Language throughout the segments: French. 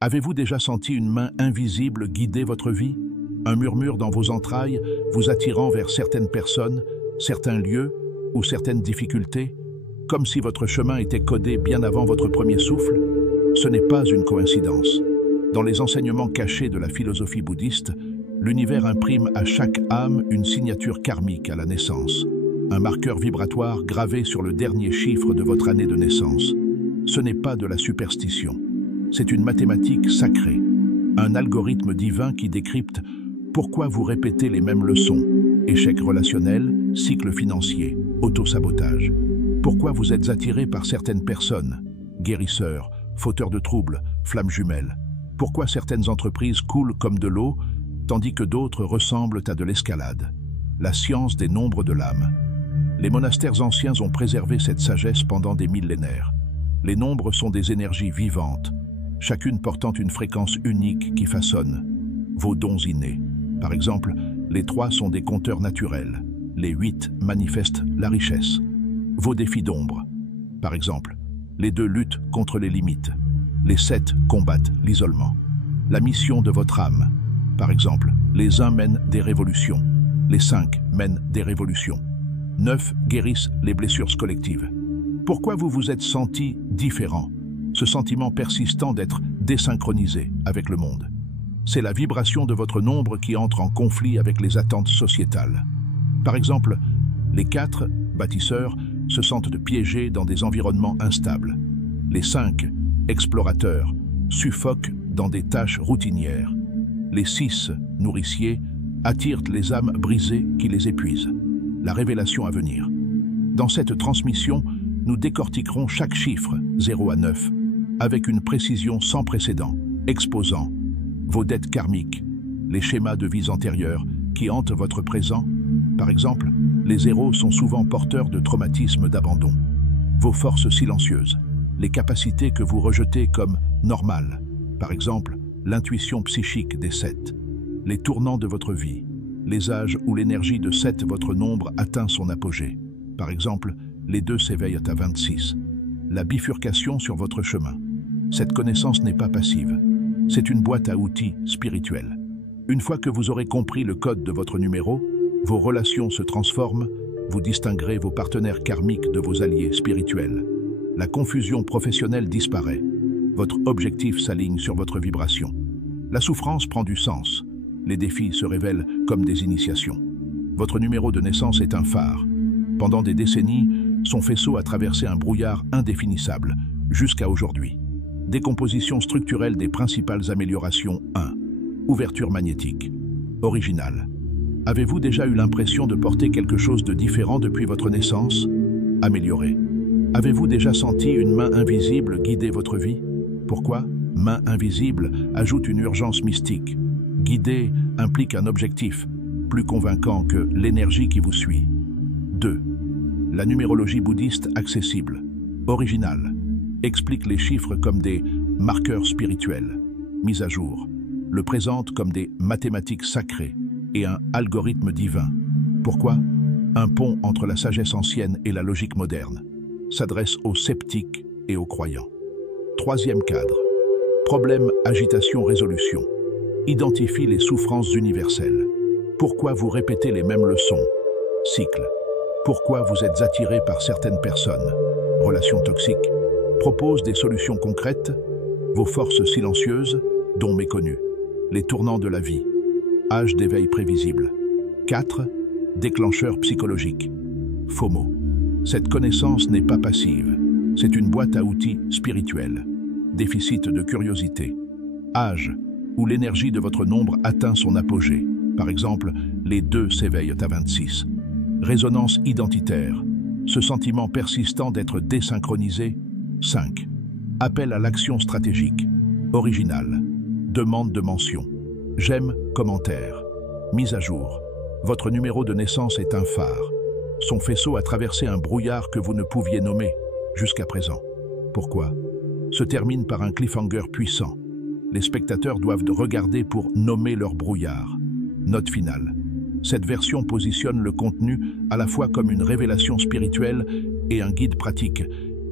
Avez-vous déjà senti une main invisible guider votre vie? Un murmure dans vos entrailles vous attirant vers certaines personnes, certains lieux ou certaines difficultés, comme si votre chemin était codé bien avant votre premier souffle? Ce n'est pas une coïncidence. Dans les enseignements cachés de la philosophie bouddhiste, l'univers imprime à chaque âme une signature karmique à la naissance, un marqueur vibratoire gravé sur le dernier chiffre de votre année de naissance. Ce n'est pas de la superstition. C'est une mathématique sacrée, un algorithme divin qui décrypte pourquoi vous répétez les mêmes leçons, échec relationnel, cycle financier, autosabotage. Pourquoi vous êtes attiré par certaines personnes, guérisseurs, fauteurs de troubles, flammes jumelles. Pourquoi certaines entreprises coulent comme de l'eau, tandis que d'autres ressemblent à de l'escalade. La science des nombres de l'âme. Les monastères anciens ont préservé cette sagesse pendant des millénaires. Les nombres sont des énergies vivantes, chacune portant une fréquence unique qui façonne vos dons innés. Par exemple, les 3 sont des compteurs naturels. Les 8 manifestent la richesse. Vos défis d'ombre. Par exemple, les 2 luttent contre les limites. Les 7 combattent l'isolement. La mission de votre âme. Par exemple, les 1 mènent des révolutions. Les 5 mènent des révolutions. 9 guérissent les blessures collectives. Pourquoi vous vous êtes senti différent? Ce sentiment persistant d'être désynchronisé avec le monde. C'est la vibration de votre nombre qui entre en conflit avec les attentes sociétales. Par exemple, les 4 bâtisseurs se sentent piégés dans des environnements instables. Les 5 explorateurs suffoquent dans des tâches routinières. Les 6 nourriciers attirent les âmes brisées qui les épuisent. La révélation à venir. Dans cette transmission, nous décortiquerons chaque chiffre, 0 à 9, avec une précision sans précédent, exposant vos dettes karmiques, les schémas de vies antérieures qui hantent votre présent. Par exemple, les 0 sont souvent porteurs de traumatismes d'abandon. Vos forces silencieuses, les capacités que vous rejetez comme normales. Par exemple, l'intuition psychique des 7, les tournants de votre vie, les âges où l'énergie de 7, votre nombre, atteint son apogée. Par exemple, les 2 s'éveillent à 26. La bifurcation sur votre chemin. Cette connaissance n'est pas passive. C'est une boîte à outils spirituelle. Une fois que vous aurez compris le code de votre numéro, vos relations se transforment, vous distinguerez vos partenaires karmiques de vos alliés spirituels. La confusion professionnelle disparaît. Votre objectif s'aligne sur votre vibration. La souffrance prend du sens. Les défis se révèlent comme des initiations. Votre numéro de naissance est un phare. Pendant des décennies, son faisceau a traversé un brouillard indéfinissable, jusqu'à aujourd'hui. Décomposition structurelle des principales améliorations. 1. Ouverture magnétique. Originale. Avez-vous déjà eu l'impression de porter quelque chose de différent depuis votre naissance? Amélioré. Avez-vous déjà senti une main invisible guider votre vie? Pourquoi? Main invisible ajoute une urgence mystique. Guider implique un objectif, plus convaincant que l'énergie qui vous suit. 2. La numérologie bouddhiste accessible. Originale. Explique les chiffres comme des marqueurs spirituels. Mise à jour. Le présente comme des mathématiques sacrées et un algorithme divin. Pourquoi? Un pont entre la sagesse ancienne et la logique moderne. S'adresse aux sceptiques et aux croyants. 3e cadre. Problème, agitation, résolution. Identifie les souffrances universelles. Pourquoi vous répétez les mêmes leçons? Cycle. Pourquoi vous êtes attiré par certaines personnes? Relations toxiques. Propose des solutions concrètes. Vos forces silencieuses, dons méconnus. Les tournants de la vie. Âge d'éveil prévisible. 4. Déclencheur psychologique. FOMO. Cette connaissance n'est pas passive. C'est une boîte à outils spirituelle. Déficit de curiosité. Âge, où l'énergie de votre nombre atteint son apogée. Par exemple, les 2 s'éveillent à 26. Résonance identitaire. Ce sentiment persistant d'être désynchronisé. 5. Appel à l'action stratégique. Original. Demande de mention. J'aime, commentaire. Mise à jour. Votre numéro de naissance est un phare. Son faisceau a traversé un brouillard que vous ne pouviez nommer jusqu'à présent. Pourquoi? Se termine par un cliffhanger puissant. Les spectateurs doivent regarder pour nommer leur brouillard. Note finale. Cette version positionne le contenu à la fois comme une révélation spirituelle et un guide pratique,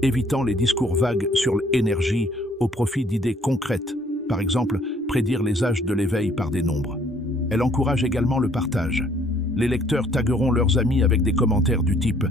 évitant les discours vagues sur l'énergie au profit d'idées concrètes par exemple prédire les âges de l'éveil par des nombres. Elle encourage également le partage. Les lecteurs tagueront leurs amis avec des commentaires du type